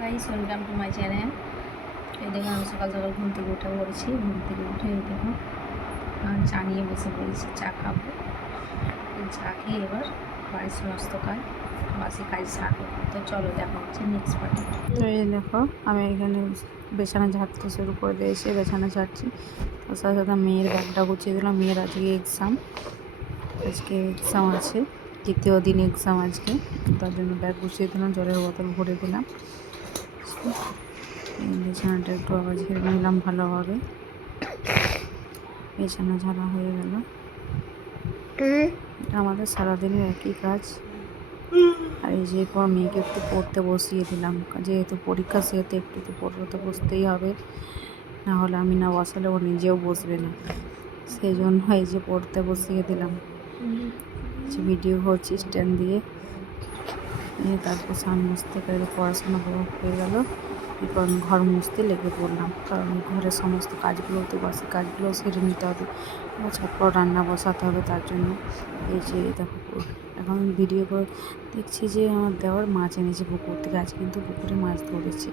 Guys, welcome to my channel. এই দেখুন, আমি সকাল সকাল ঘুম থেকে উঠে পড়েছি। ঘুম থেকে উঠে এই দেখুন চা নিয়ে বসে পড়েছি, চা খাবো। এই চা খেয়ে এবার বাড়ির সমস্ত কাজ, বাসি কাজ সারবো। তো চলো, দেখা হচ্ছে নেক্সট পার্টি। তো এই দেখো, আমি এখানে বিছানা ঝাড়তে শুরু করে দিয়েছি, বিছানা ঝাড়ছি। তার সাথে সাথে মেয়ের ব্যাগটা গুছিয়ে দিলাম। মেয়ের আজকে এক্সাম আছে, দ্বিতীয় দিন এক্সাম আজকে। তার জন্য ব্যাগ গুছিয়ে দিলাম, জলের বোতল ভরে দিলাম। এই বিছানাটা একটু আবার ঝেড়ে নিলাম ভালোভাবে। বিছানা ঝাড়া হয়ে গেল। এটা আমাদের সারাদিনের একই কাজ। আর এই যে পর মেয়েকে একটু পড়তে বসিয়ে দিলাম, যেহেতু পরীক্ষা সেহেতু একটু তো পড়তে তো বসতেই হবে, না হলে আমি না বসালে ও নিজেও বসবে না। সেই জন্য এই যে পড়তে বসিয়ে দিলাম। যে ভিডিও হচ্ছে স্ট্যান্ড দিয়ে। তারপর সান মুছতে পড়াশোনা হয়ে গেল। এরপর আমি ঘর মুছতে লেগে পড়লাম, কারণ ঘরের সমস্ত কাজগুলো তো বাসি কাজগুলো সেরে নিতে হবে। ঝটপট রান্না বসাতে হবে, তার জন্য এই যে দেখো এখন ভিডিও করে দেখছি যে আমার দেওয়ার মাছ এনেছে পুকুর থেকে। আজ কিন্তু পুকুরে মাছ ধরেছে।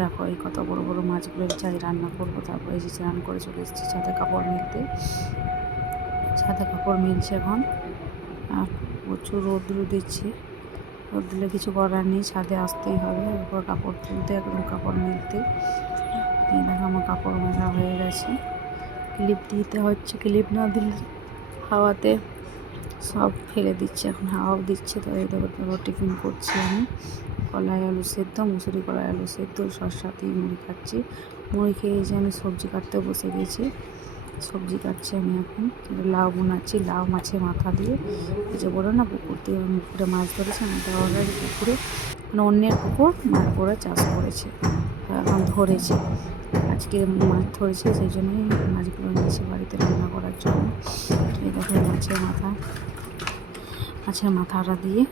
দেখো এই কত বড় বড় মাছগুলো চাই রান্না করবো। তারপর এই যে স্নান করে চলে এসেছি ছাদে কাপড় মিলতে। ছাদে কাপড় মিলছে এখন, আর প্রচুর রৌদ্র দিচ্ছে। রোদ দিলে কিছু করার নেই, ছাদে আসতেই হবে। এরপর কাপড় তুলতে, একদম কাপড় মিলতে। এই দেখো আমার কাপড় মেলা হয়ে গেছে। ক্লিপ দিতে হচ্ছে, ক্লিপ না দিলে হাওয়াতে সব ফেলে দিচ্ছে। এখন হাওয়াও দিচ্ছে। তো এই দেখো টিফিন করছি আমি। কলাই আলু সেদ্ধ, মুসুরি কলাই আলু সেদ্ধ, শসা দিয়ে মুড়ি খাচ্ছি। মুড়ি খেয়ে যে আমি সবজি কাটতে বসে গেছি। সবজি কাটছি আমি এখন। লাউ বোনাচ্ছি, লাউ মাছের মাথা দিয়ে। এই যে বলো না পুকুর দিয়ে, পুকুরে মাছ ধরেছে। আমাদের অলরেডি পুকুরে, মানে অন্যের পুকুর মাছ করে চাষ করেছে, এখন ধরেছে। আজকে মাছ ধরেছে, সেই জন্যই মাছগুলো নিয়েছে বাড়িতে রান্না করার জন্য। এই দেখো মাছের মাথাটা দিয়ে,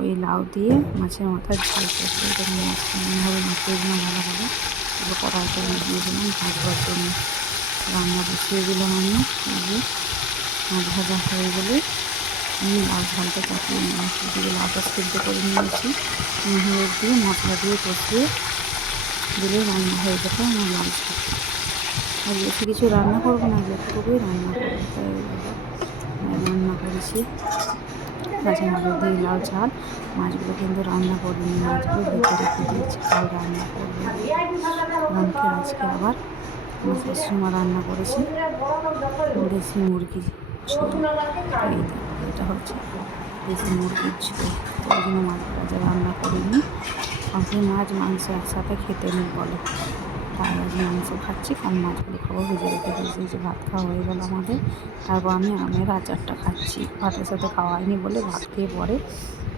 ওই লাউ দিয়ে মাছের মাথার ঝাল করছে। মাছ হবে, মাছের জন্য ভালো হবে। এবার কড়াইতে দিয়ে দিলাম ভাজবার জন্য। রান্না বসিয়ে দিলাম আমি। এই যে মাছ ভাজা হয়ে গেলে আমি লাউ ঝালটা চাপিয়ে নিলাম। এদিকে লাউটা সেদ্ধ করে নিয়েছি, হলুদ দিয়ে মশলা দিয়ে কষিয়ে দিলে রান্না হয়ে যাবে আমার লাউ ঝাল। আর বেশি কিছু রান্না করবো না, যতটুকুই রান্না করবো। তাই রান্না করেছি মাছের মাথা দিয়ে লাউ ঝাল। মাছগুলো কিন্তু রান্না করিনি, মাছগুলো ভেজে রেখে দিয়েছি, কাল রান্না করবো। এমনকি আজকে আবার আমার শাশুড়িমা রান্না করেছে দেশি মুরগির ঝোল। এই দেখো, এটা হচ্ছে দেশি মুরগির ঝোল। তো ওই জন্য মাছ ভাজা রান্না করিনি। আপনি মাছ মাংস একসাথে খেতে নেই বলে, তাই আজ মাংস খাচ্ছি, কারণ মাছগুলো খাবো, ভেজে রেখে দিয়েছি। যে ভাত খাওয়া হয়ে গেল আমাদের। তারপর আমি আমের আচারটা খাচ্ছি। ভাতের সাথে খাওয়া হয়নি বলে ভাত খেয়ে পরে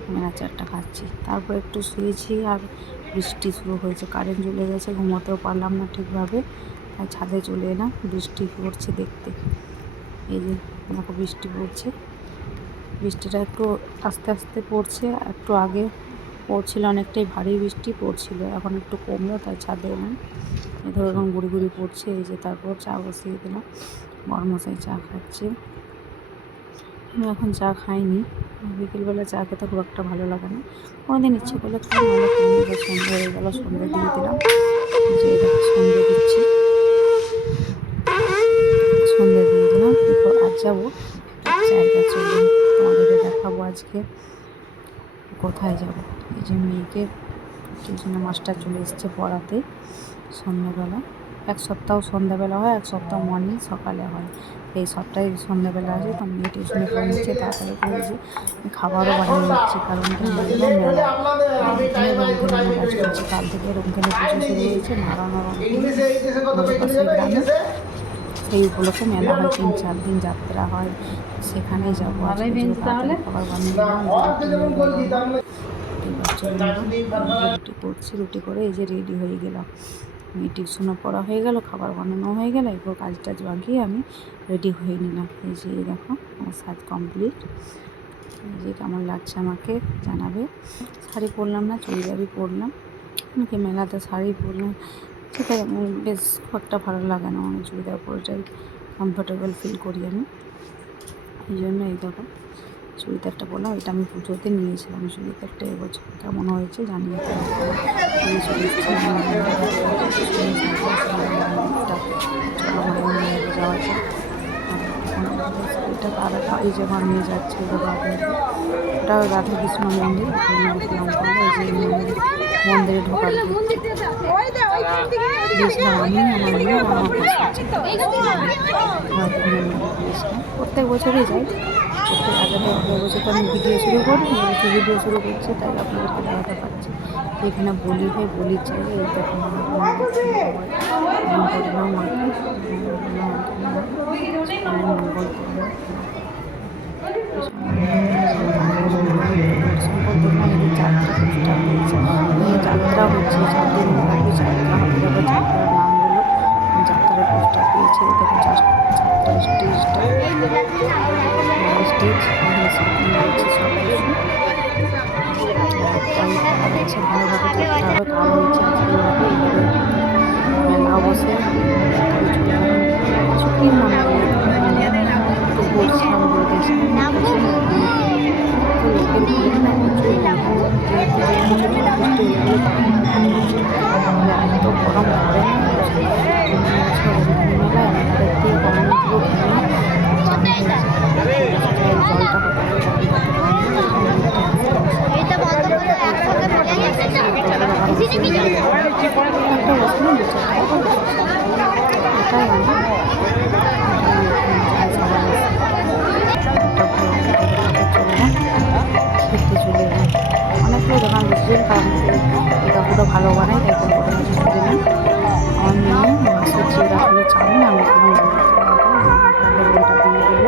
আমের আচারটা খাচ্ছি। তারপর একটু শুয়েছি, আর বৃষ্টি শুরু হয়েছে। কারেন্ট চলে গেছে, ঘুমোতেও পারলাম না ঠিকভাবে, তাই ছাদে চলে এলাম বৃষ্টি পড়ছে দেখতে। এই যে দেখো বৃষ্টি পড়ছে। বৃষ্টিটা একটু আস্তে আস্তে পড়ছে, একটু আগে পড়ছিল অনেকটাই ভারী বৃষ্টি পড়ছিল, এখন একটু কমলো, তাই ছাদে এলাম। এই ধরো এখন গুড়ি গুড়ি পড়ছে। এই যে তারপর চা বসিয়ে দিলাম, বড়মশাই চা খাচ্ছে। আমি এখন চা খাইনি, বিকেলবেলা চা খেতে খুব একটা ভালো লাগে না। কোনোদিন ইচ্ছে করলে খাই, নাহলে খাইনি। এবার সন্ধ্যে হয়ে গেল, সন্ধ্যে দিয়ে দিলাম। যে দেখো সন্ধ্যে দিচ্ছি, সন্ধ্যে দিয়ে দিলাম। এরপর আজ যাবো জায়গা, চলুন তোমাদেরকে দেখাবো আজকে কোথায় যাব। এই যে মেয়েকে টিউশনে মাস্টার চলে এসছে পড়াতে সন্ধ্যাবেলা। এক সপ্তাহ সন্ধ্যাবেলা হয়, এক সপ্তাহ মর্নিং সকালে হয়। এই সপ্তাহে সন্ধ্যাবেলা আসে, তো মেয়ে টিউশনে পড়ে নিচ্ছে। তাড়াতাড়ি করে যে খাবারও বানিয়ে নিচ্ছি, কারণ এটা মেলা। এখানে রংধনু মেলা চলছে, কাল থেকে রংধনু পুজো শুরু হয়েছে। নারায়ণ রংধনু গ্রামে সেই উপলক্ষে মেলা হয়, 3-4 দিন যাত্রা হয়, সেখানেই যাবো। তাহলে খাবার বানিয়ে নিলাম। রুটি করছি, রুটি করে এই যে রেডি হয়ে গেলাম। মেয়ে টিউশনও পড়া হয়ে গেল, খাবার বানানো হয়ে গেল। এরপর কাজ টাজ বাগিয়ে আমি রেডি হয়ে নিলাম। এই যে দেখো আমার সাজ কমপ্লিট। এই যে কেমন লাগছে আমাকে জানাবে। শাড়ি পরলাম না, চুড়িদারই পরলাম। আমাকে মেলাতে শাড়ি পরলাম, সেটা বেশ খুব একটা ভালো লাগে না। আমি চুড়িদার পরেটাই কমফোর্টেবল ফিল করি আমি। এই জন্য এই দেখো চুড়িদারটা বললাম, এটা আমি পুজোতে নিয়েছিলাম চুড়িদারটা। এবছর কেমন হয়েছে জানিয়ে চলে এসেছি চলো মন্দিরে যাওয়া যায়। এটা তারা এই যে নিয়ে যাচ্ছে ওটা রাধা কৃষ্ণ মন্দির। ওখানে প্রণাম করবো। এই যে মন্দিরে ঢোকার গিয়েছিলাম আমি, আমার মেয়ে, আমার প্রত্যেক বছরই যাই। প্রত্যেক বছর তো আমি ভিডিও শুরু করি, ভিডিও শুরু করছি, তাই আপনাদেরকে দেখাতে পারছি। এখানে বলি হয়, বলি চাই। এই দেখুন মঙ্গল করবো যাত্রা হচ্ছে 4 দিন ব্যাপী যাত্রা হবে। যাত্রার নামগুলো যাত্রার পোস্টার পেয়েছে। দেখুন যাত্রা স্টেজটা স্টেজ সব কিছু ভালোভাবে যাত্রা হবে। কাল হয়েছে, আজকে হবে। মেলা বসে ছুটির নামে একটু বলছিলাম লোকের ভিড় না প্রচুর। এত গরম পড়ে না মেলায়, দেখতেই গরমগুলো জলটা খেতে চলে এলাম। অনেকগুলো দোকান বসেছিল, কারণ এই কাকুটা ভালো বানায়, তাই কাকুটা মাছ চলে এলাম। আমার মেয়ে মাছের চিড়া হলো চাউমিন, আমি ওটা দিয়ে দিল।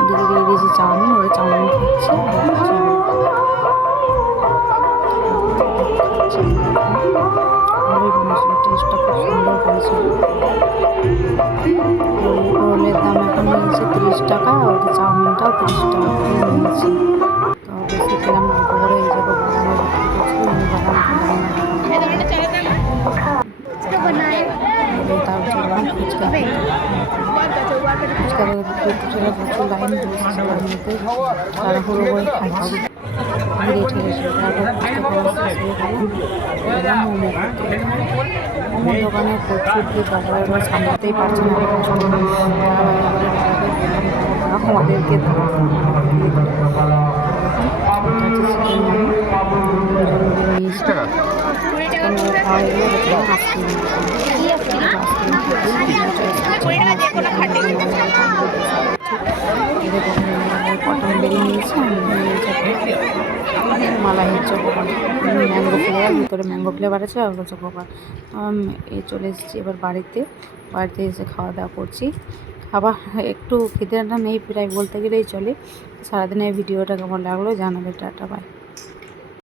ওদিকে দিয়ে দিয়েছি চাউমিন, ওরা চাউমিন খাচ্ছে। ভালোই বানিয়েছিল, টেস্টটা খুব সুন্দর করেছিল। রোলের দাম এখন নিয়েছে 30 টাকা, ওদের চাউমিনটাও 30 টাকা করে নিয়েছে। তো বেশি খেলাম না, অল্প করে। এই জায়গায় বাদামও বিক্রি করছে, আমি বাদাম খেলাম না। তার জন্য ফুচকা ফুচকা চলে প্রচুর লাইন দিয়েছে, তার মধ্যে তাড়াহুড়ো করে খাচ্ছি। ভিড়ে ঠেলেছিল, তারপর মোমোর দোকানে প্রচুর ভিড়, বাজারে সামলাতেই পারছে না। আমাদেরকে কটন বেরিয়ে নিয়েছে। মালাইয়ের চকোবার, ম্যাঙ্গো ফ্লেভার, ভিতরে ম্যাঙ্গো ফ্লেভার আছে, আর চকোবার। এই চলে এসেছি এবার বাড়িতে এসে খাওয়া দাওয়া করছি। খাবার একটু খিদেটা নেই প্রায় বলতে গেলেই চলে। সারাদিনের ভিডিওটা কেমন লাগলো জানাবে। Tata, by.